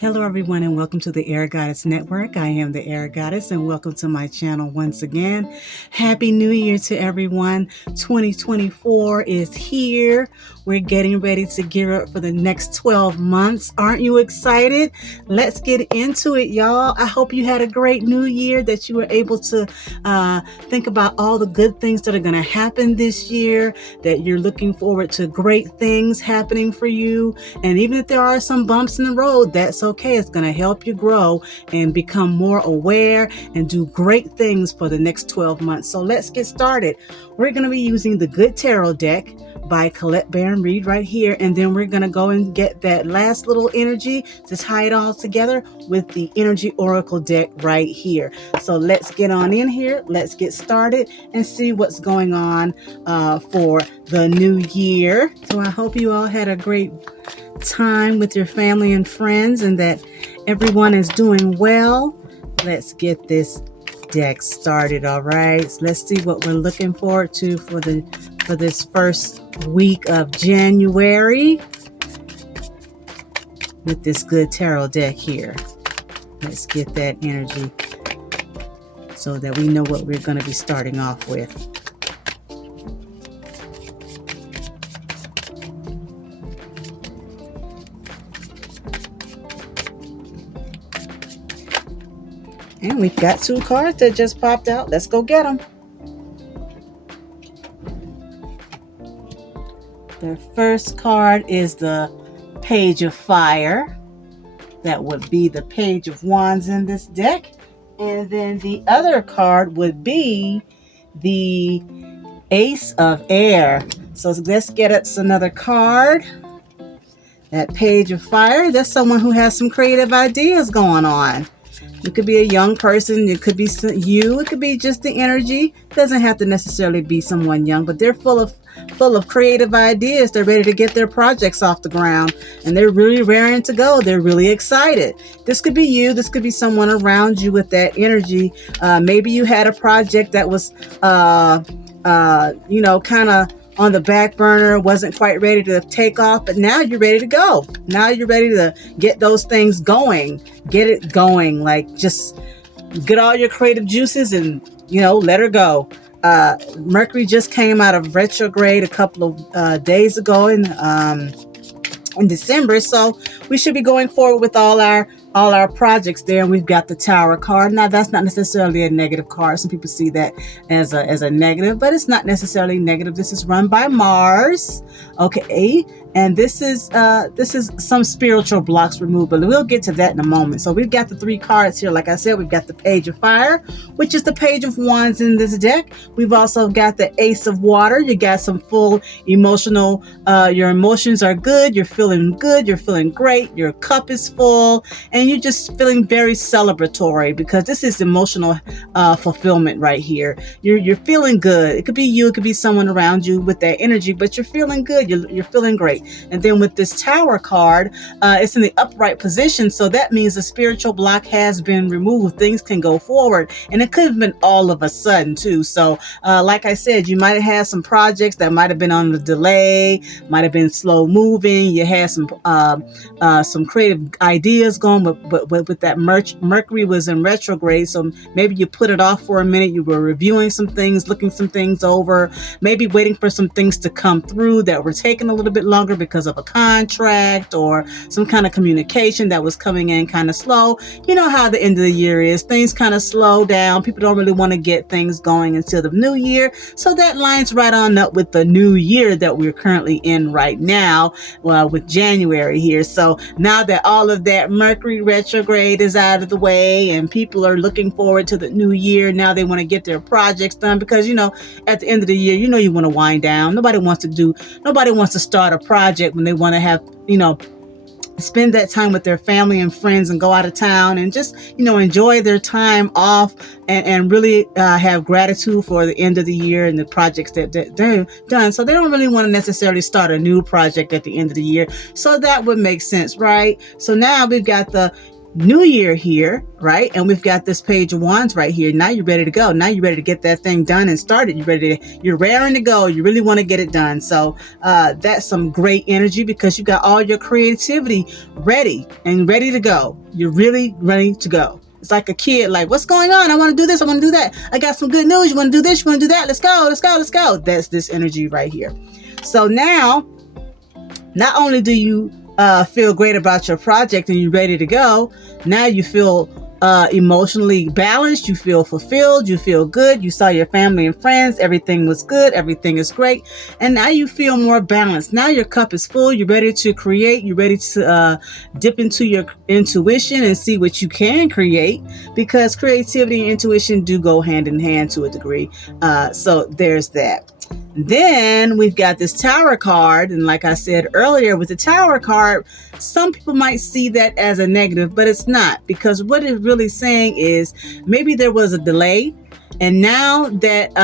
Hello everyone and welcome to the Air Goddess Network. I am the Air Goddess and welcome to my channel once again. Happy New Year to everyone. 2024 is here. We're getting ready to gear up for the next 12 months. Aren't you excited? Let's get into it, y'all. I hope you had a great new year, that you were able to think about all the good things that are going to happen this year, that you're looking forward to great things happening for you. And even if there are some bumps in the road, that's okay. It's going to help you grow and become more aware and do great things for the next 12 months. So let's get started. We're going to be using the Good Tarot deck by Colette Baron-Reid right here. And then we're going to go and get that last little energy to tie it all together with the Energy Oracle deck right here. So let's get on in here. Let's get started and see what's going on for the new year. So I hope you all had a great time with your family and friends and that everyone is doing well. Let's get this deck started. All right, so let's see what we're looking forward to for this first week of January with this Good Tarot deck here. Let's get that energy so that we know what we're going to be starting off with. And we've got two cards that just popped out. Let's go get them. The first card is the Page of Fire. That would be the Page of Wands in this deck. And then the other card would be the Ace of Air. So let's get us another card. That Page of Fire, that's someone who has some creative ideas going on. It could be a young person. It could be you. It could be just the energy. It doesn't have to necessarily be someone young, but they're full of creative ideas. They're ready to get their projects off the ground, and they're really raring to go. They're really excited. This could be you. This could be someone around you with that energy. Maybe you had a project that was, kind of on the back burner, wasn't quite ready to take off, but now you're ready to go. Now you're ready to get those things going. Get it going. Like, just get all your creative juices and, let her go. Mercury just came out of retrograde a couple of days ago in December, so we should be going forward with all our projects there. And we've got the Tower card. Now, that's not necessarily a negative card. Some people see that as a negative, but it's not necessarily negative. This is run by Mars, okay, and this is some spiritual blocks removed, but we'll get to that in a moment. So we've got the three cards here. Like I said, we've got the Page of Fire, which is the Page of Wands in this deck. We've also got the Ace of Water. You got some full emotional, your emotions are good, you're feeling good, you're feeling great, your cup is full, and you're just feeling very celebratory because this is emotional fulfillment right here. You're feeling good. It could be you, it could be someone around you with that energy, but you're feeling good, you're feeling great. And then with this Tower card, it's in the upright position, so that means the spiritual block has been removed. Things can go forward, and it could have been all of a sudden too. So like I said, you might have had some projects that might have been on the delay, might have been slow moving. You had some creative ideas going, but with that Mercury was in retrograde, so maybe you put it off for a minute. You were reviewing some things, looking some things over, maybe waiting for some things to come through that were taking a little bit longer because of a contract or some kind of communication that was coming in kind of slow. You know how the end of the year is. Things kind of slow down. People don't really want to get things going until the new year. So that lines right on up with the new year that we're currently in right now, with January here. So now that all of that Mercury retrograde is out of the way and people are looking forward to the new year, now they want to get their projects done because, at the end of the year, you want to wind down. Nobody wants to start a project when they want to have, spend that time with their family and friends and go out of town and just, enjoy their time off and really have gratitude for the end of the year and the projects that they've done. So they don't really want to necessarily start a new project at the end of the year. So that would make sense, right? So now we've got the New Year here, right? And we've got this Page of Wands right here. Now you're ready to go. Now you're ready to get that thing done and started. You're raring to go. You really want to get it done. So that's some great energy because you got all your creativity ready and ready to go. You're really ready to go. It's like a kid, like, what's going on? I want to do this. I want to do that. I got some good news. You want to do this? You want to do that? Let's go. Let's go. Let's go. That's this energy right here. So now, not only do you feel great about your project and you're ready to go, now you feel emotionally balanced, you feel fulfilled, you feel good, you saw your family and friends, everything was good, everything is great, and now you feel more balanced. Now your cup is full, you're ready to create, you're ready to dip into your intuition and see what you can create, because creativity and intuition do go hand in hand to a degree. So there's that. Then we've got this Tower card, and like I said earlier, with the Tower card, some people might see that as a negative, but it's not, because what it's really saying is maybe there was a delay, and now that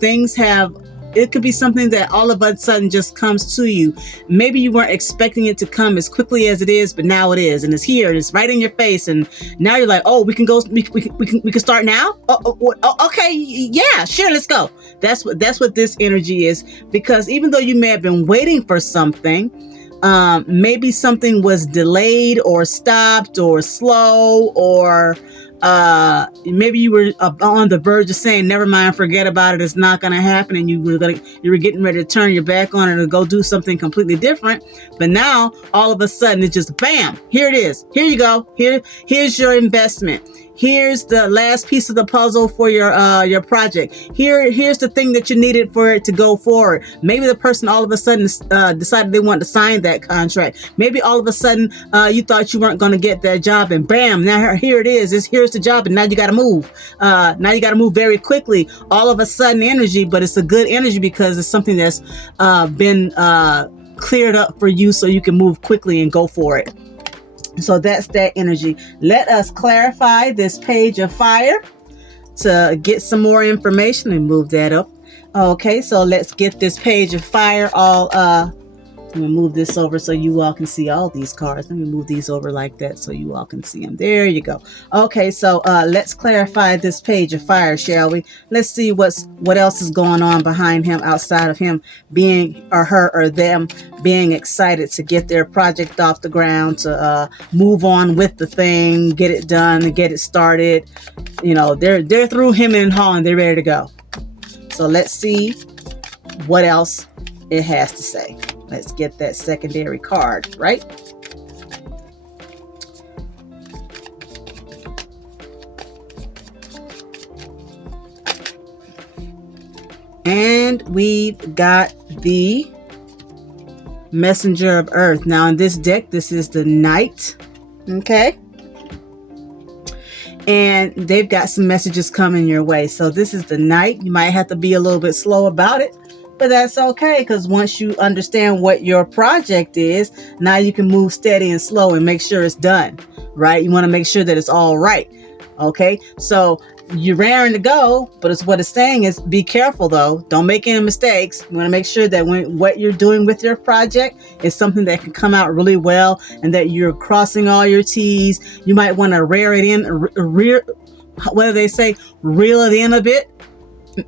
things have, it could be something that all of a sudden just comes to you. Maybe you weren't expecting it to come as quickly as it is, but now it is, and it's here, and it's right in your face, and now you're like, oh, we can go, we can start now. Okay, yeah, sure, let's go. That's what this energy is, because even though you may have been waiting for something, maybe something was delayed or stopped or slow, or maybe you were on the verge of saying, never mind, forget about it, it's not going to happen, and you were getting ready to turn your back on it and go do something completely different. But now all of a sudden it just bam, here it is, here you go, here's your investment. Here's the last piece of the puzzle for your project. Here's the thing that you needed for it to go forward. Maybe the person all of a sudden decided they wanted to sign that contract. Maybe all of a sudden you thought you weren't going to get that job, and bam, now here it is. Here's the job, and now you got to move. Now you got to move very quickly. All of a sudden energy, but it's a good energy because it's something that's been cleared up for you, so you can move quickly and go for it. So that's that energy. Let us clarify this Page of Fire to get some more information and move that up. Okay, so let's get this Page of Fire all let me move this over so you all can see all these cards. Let me move these over like that so you all can see them. There you go. Okay, so let's clarify this Page of Fire, shall we? Let's see what else is going on behind him, outside of him being, or her or them being excited to get their project off the ground, to move on with the thing, get it done and get it started. You know, they're through him and hawing, they're ready to go. So let's see what else it has to say. Let's get that secondary card, right? And we've got the Messenger of Earth. Now in this deck, this is the Knight. Okay. And they've got some messages coming your way. So this is the Knight. You might have to be a little bit slow about it, but that's okay, because once you understand what your project is, now you can move steady and slow and make sure it's done, right? You want to make sure that it's all right. Okay, so you're raring to go, but it's what it's saying is be careful though. Don't make any mistakes. You want to make sure that what you're doing with your project is something that can come out really well, and that you're crossing all your T's. You might want to reel it in a bit,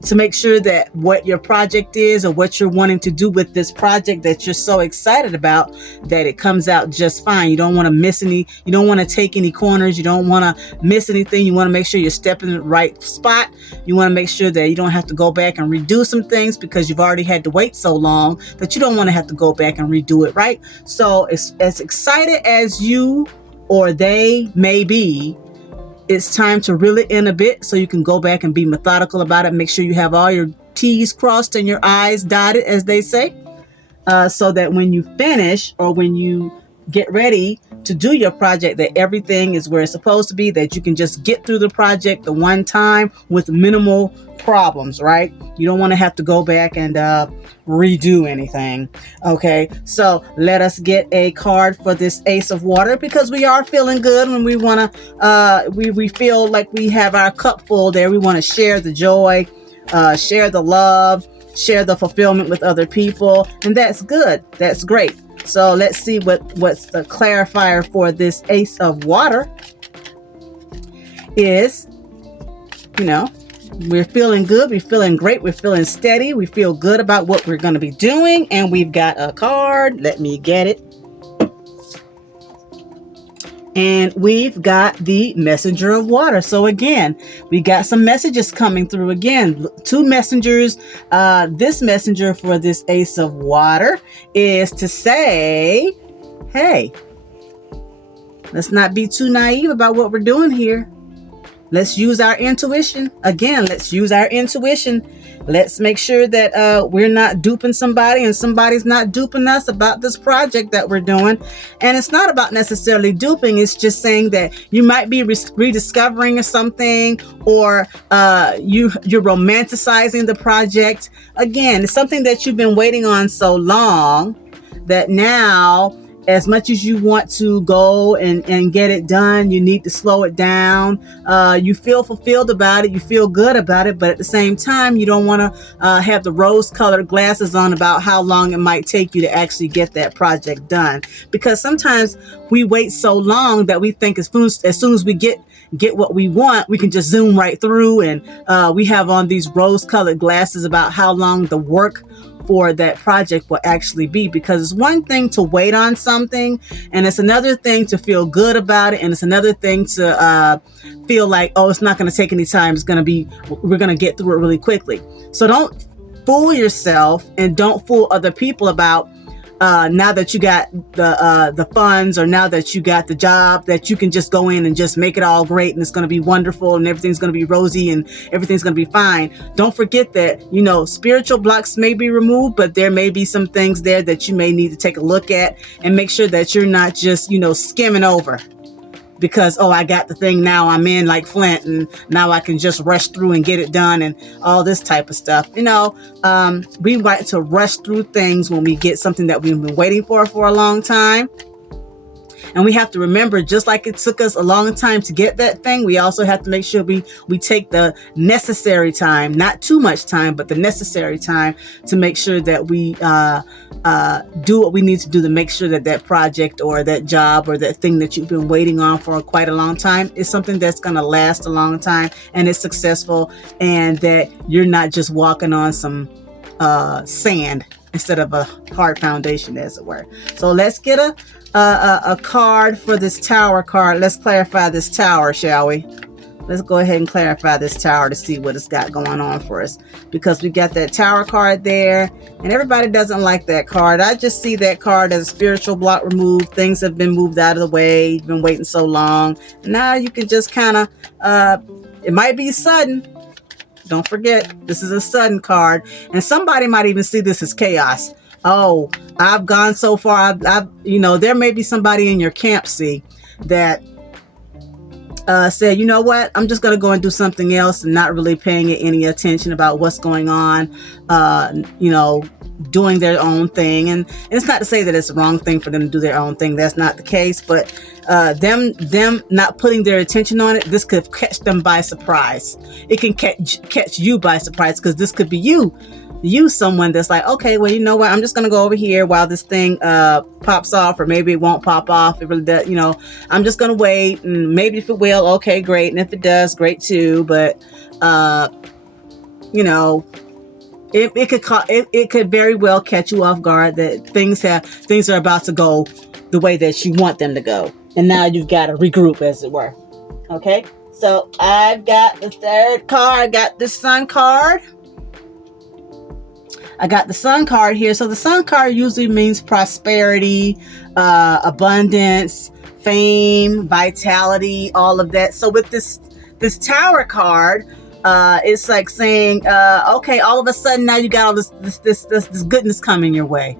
to make sure that what your project is, or what you're wanting to do with this project that you're so excited about, that it comes out just fine. You don't want to miss any, you don't want to take any corners, you don't want to miss anything. You want to make sure you're stepping in the right spot. You want to make sure that you don't have to go back and redo some things, because you've already had to wait so long that you don't want to have to go back and redo it, right? So as excited as you or they may be, it's time to reel it in a bit so you can go back and be methodical about it. Make sure you have all your T's crossed and your I's dotted, as they say, so that when you finish, or when you get ready to do your project, that everything is where it's supposed to be, that you can just get through the project the one time with minimal problems, right? You don't want to have to go back and redo anything. Okay, so let us get a card for this Ace of Water, because we are feeling good when we want to we feel like we have our cup full there. We want to share the joy, share the love, share the fulfillment with other people, and that's good. That's great. So let's see what's the clarifier for this Ace of Water is. You know, we're feeling good. We're feeling great. We're feeling steady. We feel good about what we're going to be doing. And we've got a card. Let me get it. And we've got the Messenger of Water. So again, we got some messages coming through again. 2 messengers. This messenger for this Ace of Water is to say, hey, let's not be too naive about what we're doing here. Let's use our intuition. Again, let's use our intuition. Let's make sure that we're not duping somebody and somebody's not duping us about this project that we're doing. And it's not about necessarily duping. It's just saying that you might be rediscovering something, or you're romanticizing the project. Again, it's something that you've been waiting on so long that now, as much as you want to go and get it done, you need to slow it down. You feel fulfilled about it. You feel good about it. But at the same time, you don't want to have the rose-colored glasses on about how long it might take you to actually get that project done. Because sometimes we wait so long that we think as soon as we get what we want, we can just zoom right through. And we have on these rose-colored glasses about how long the work for that project will actually be, because it's one thing to wait on something, and it's another thing to feel good about it, and it's another thing to feel like, oh, it's not going to take any time, we're going to get through it really quickly. So don't fool yourself, and don't fool other people about now that you got the funds, or now that you got the job, that you can just go in and just make it all great, and it's going to be wonderful, and everything's going to be rosy, and everything's going to be fine. Don't forget that, spiritual blocks may be removed, but there may be some things there that you may need to take a look at and make sure that you're not just, skimming over. Because, I got the thing, now I'm in like Flint, and now I can just rush through and get it done, and all this type of stuff. We like to rush through things when we get something that we've been waiting for a long time. And we have to remember, just like it took us a long time to get that thing, we also have to make sure we take the necessary time, not too much time, but the necessary time to make sure that we do what we need to do to make sure that project or that job or that thing that you've been waiting on for quite a long time is something that's going to last a long time, and it's successful, and that you're not just walking on some sand instead of a hard foundation, as it were. So let's get a card for this Tower card. Let's clarify this Tower, shall we? Let's go ahead and clarify this Tower to see what it's got going on for us, because we got that Tower card there, and everybody doesn't like that card. I just see that card as a spiritual block removed. Things have been moved out of the way. You've been waiting so long. Now you can just kind of, it might be sudden. Don't forget, this is a sudden card, and somebody might even see this as chaos. Oh, I've gone so far. There may be somebody in your camp, that said, you know what, I'm just going to go and do something else, and not really paying it any attention about what's going on, doing their own thing. And it's not to say that it's the wrong thing for them to do their own thing. That's not the case. But them not putting their attention on it, this could catch them by surprise. It can catch you by surprise, because this could be you, someone that's like, okay, well, you know what, I'm just going to go over here while this thing pops off, or maybe it won't pop off. It really does, I'm just going to wait, and maybe if it will, okay, great. And if it does, great too. But, it could very well catch you off guard that things are about to go the way that you want them to go. And now you've got to regroup, as it were. Okay. So I've got the third card. I got the Sun card. I got the Sun card here. So the Sun card usually means prosperity, abundance, fame, vitality, all of that. So with this Tower card, it's like saying, okay, all of a sudden now you got all this goodness coming your way.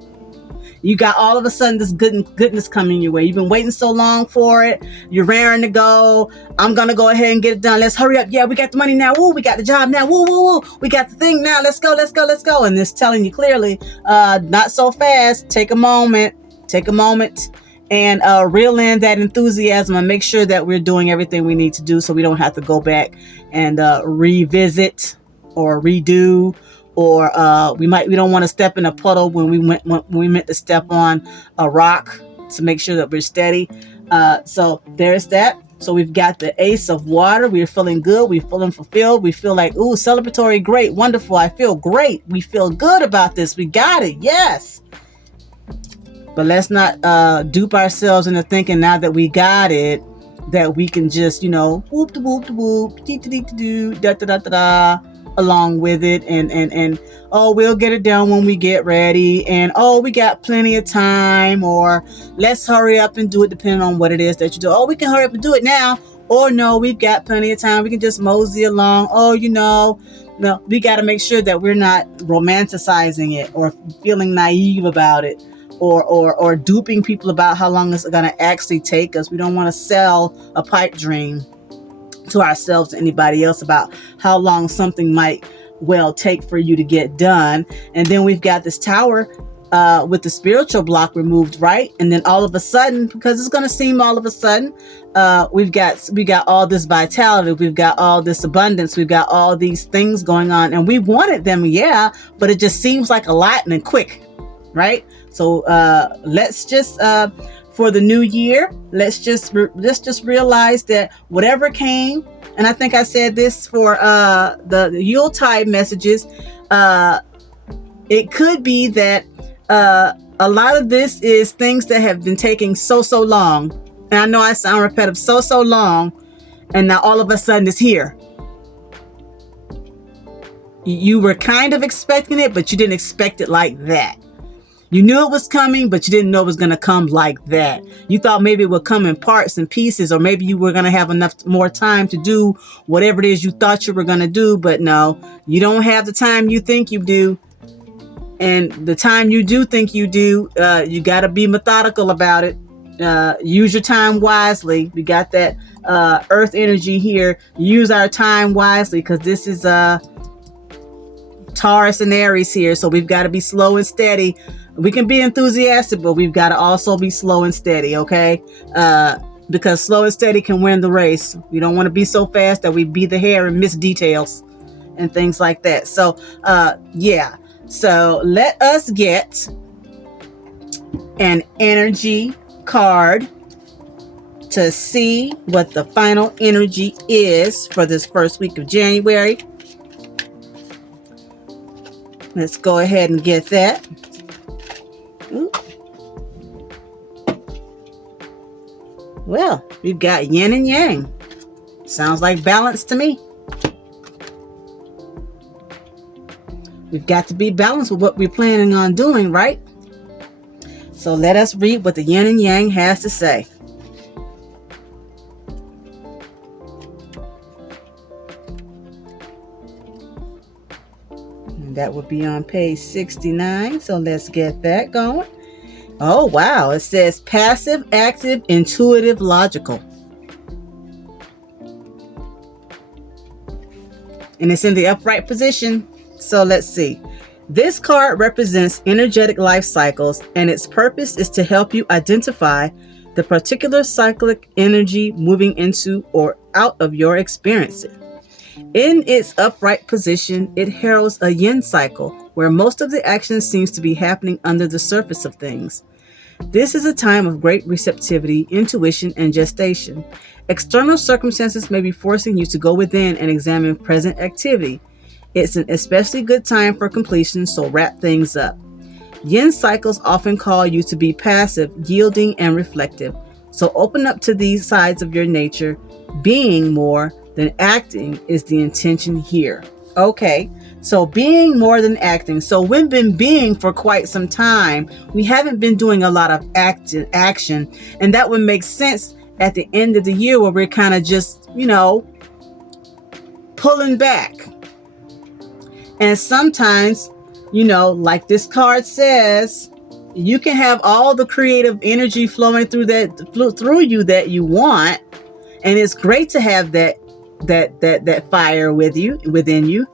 You got all of a sudden this goodness coming your way. You've been waiting so long for it. You're raring to go. I'm going to go ahead and get it done. Let's hurry up. Yeah, we got the money now. Woo, we got the job now. Woo, woo, woo. We got the thing now. Let's go. And it's telling you clearly, not so fast. Take a moment and reel in that enthusiasm, and make sure that we're doing everything we need to do, so we don't have to go back and revisit or redo or we don't want to step in a puddle when we meant to step on a rock, to make sure that we're steady. So there's that. So we've got the Ace of Water. We're feeling good. We're feeling fulfilled. We feel like, ooh, celebratory, great, wonderful. I feel great. We feel good about this. We got it. Yes. But let's not dupe ourselves into thinking now that we got it, that we can just, whoop de whoop de whoop, dee dee dee doo, da da da da da, along with it, and oh, we'll get it done when we get ready, and oh, we got plenty of time, or let's hurry up and do it, depending on what it is that you do. Oh, we can hurry up and do it now, or no, we've got plenty of time. We can just mosey along. Oh, no, we got to make sure that we're not romanticizing it or feeling naive about it. Or duping people about how long it's going to actually take us. We don't want to sell a pipe dream to ourselves or anybody else about how long something might well take for you to get done. And then we've got this Tower with the spiritual block removed, right? And then all of a sudden, because it's going to seem all of a sudden, we got all this vitality, we've got all this abundance, we've got all these things going on, and we wanted them, yeah, but it just seems like a lot and quick, right? So let's just, for the new year, let's just realize that whatever came, and I think I said this for the Yuletide messages, it could be that a lot of this is things that have been taking so long. And I know I sound repetitive, so long, and now all of a sudden it's here. You were kind of expecting it, but you didn't expect it like that. You knew it was coming, but you didn't know it was going to come like that. You thought maybe it would come in parts and pieces, or maybe you were going to have enough more time to do whatever it is you thought you were going to do. But no, you don't have the time you think you do. And the time you do think you do, you got to be methodical about it. Use your time wisely. We got that earth energy here. Use our time wisely, because this is Taurus and Aries here. So we've got to be slow and steady. We can be enthusiastic, but we've got to also be slow and steady, okay? Because slow and steady can win the race. We don't want to be so fast that we beat the hare and miss details and things like that. So, yeah. So let us get an energy card to see what the final energy is for this first week of January. Let's go ahead and get that. Ooh. Well, we've got yin and yang. Sounds like balance to me. We've got to be balanced with what we're planning on doing, right? So let us read what the yin and yang has to say. That would be on page 69. So let's get that going. Oh, wow. It says passive, active, intuitive, logical. And it's in the upright position. So let's see. This card represents energetic life cycles, and its purpose is to help you identify the particular cyclic energy moving into or out of your experiences. In its upright position, it heralds a yin cycle where most of the action seems to be happening under the surface of things. This is a time of great receptivity, intuition, and gestation. External circumstances may be forcing you to go within and examine present activity. It's an especially good time for completion, so wrap things up. Yin cycles often call you to be passive, yielding, and reflective. So open up to these sides of your nature. Being more than acting is the intention here. Okay, so being more than acting. So we've been being for quite some time. We haven't been doing a lot of action. And that would make sense at the end of the year where we're kind of just, pulling back. And sometimes, like this card says, you can have all the creative energy flowing through you that you want. And it's great to have that fire within you.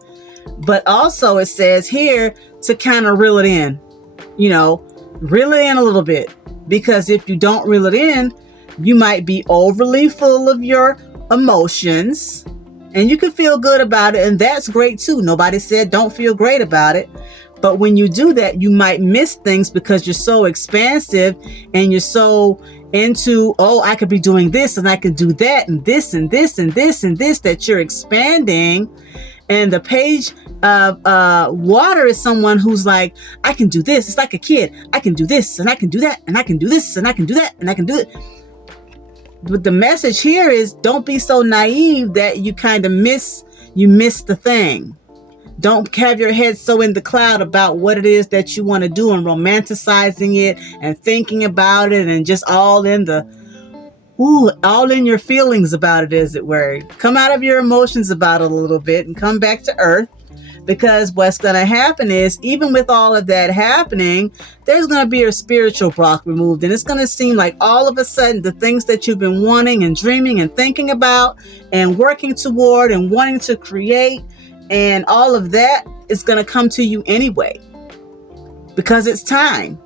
But also it says here to kind of reel it in, reel it in a little bit, because if you don't reel it in, you might be overly full of your emotions And you can feel good about it, and that's great too. Nobody said don't feel great about it. But when you do that, you might miss things because you're so expansive and you're so into, oh, I could be doing this and I can do that and this and this and this and this, that you're expanding. And the page of water is someone who's like, I can do this. It's like a kid. I can do this and I can do that and I can do this and I can do that and I can do it. But the message here is don't be so naive that you kind of miss the thing. Don't have your head so in the cloud about what it is that you want to do and romanticizing it and thinking about it and just all in your feelings about it, as it were. Come out of your emotions about it a little bit and come back to earth, because what's going to happen is, even with all of that happening, there's going to be a spiritual block removed, and it's going to seem like all of a sudden the things that you've been wanting and dreaming and thinking about and working toward and wanting to create and all of that is going to come to you anyway, because it's time.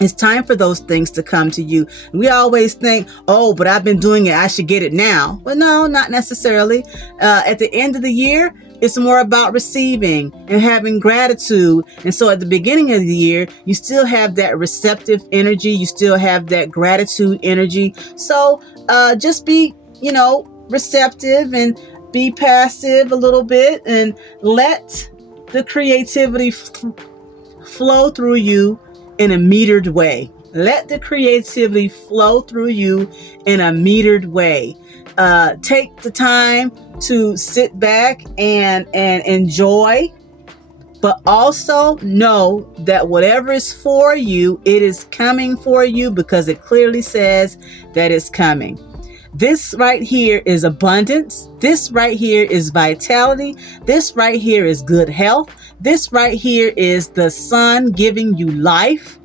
It's time for those things to come to you. We always think, oh, but I've been doing it, I should get it now. Well, no, not necessarily. At the end of the year, it's more about receiving and having gratitude. And so at the beginning of the year, you still have that receptive energy. You still have that gratitude energy. So just be, receptive and be passive a little bit and let the creativity flow through you in a metered way. Let the creativity flow through you in a metered way. Take the time to sit back and enjoy, but also know that whatever is for you, it is coming for you, because it clearly says that it's coming. This right here is abundance. This right here is vitality. This right here is good health. This right here is the sun giving you life.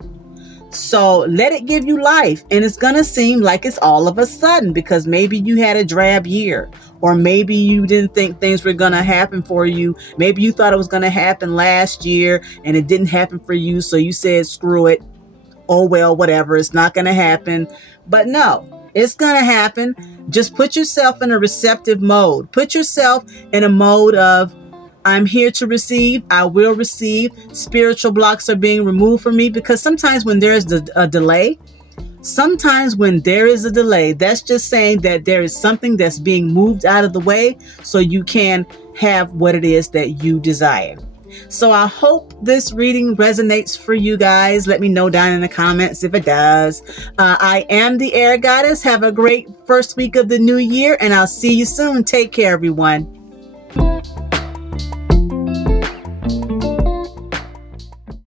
So let it give you life. And it's going to seem like it's all of a sudden, because maybe you had a drab year, or maybe you didn't think things were going to happen for you. Maybe you thought it was going to happen last year and it didn't happen for you. So you said, screw it. Oh, well, whatever. It's not going to happen. But no. It's going to happen. Just put yourself in a receptive mode. Put yourself in a mode of, I'm here to receive. I will receive. Spiritual blocks are being removed from me, because sometimes when there's a delay, that's just saying that there is something that's being moved out of the way so you can have what it is that you desire. So I hope this reading resonates for you guys. Let me know down in the comments if it does. I am the Air Goddess. Have a great first week of the new year, and I'll see you soon. Take care, everyone.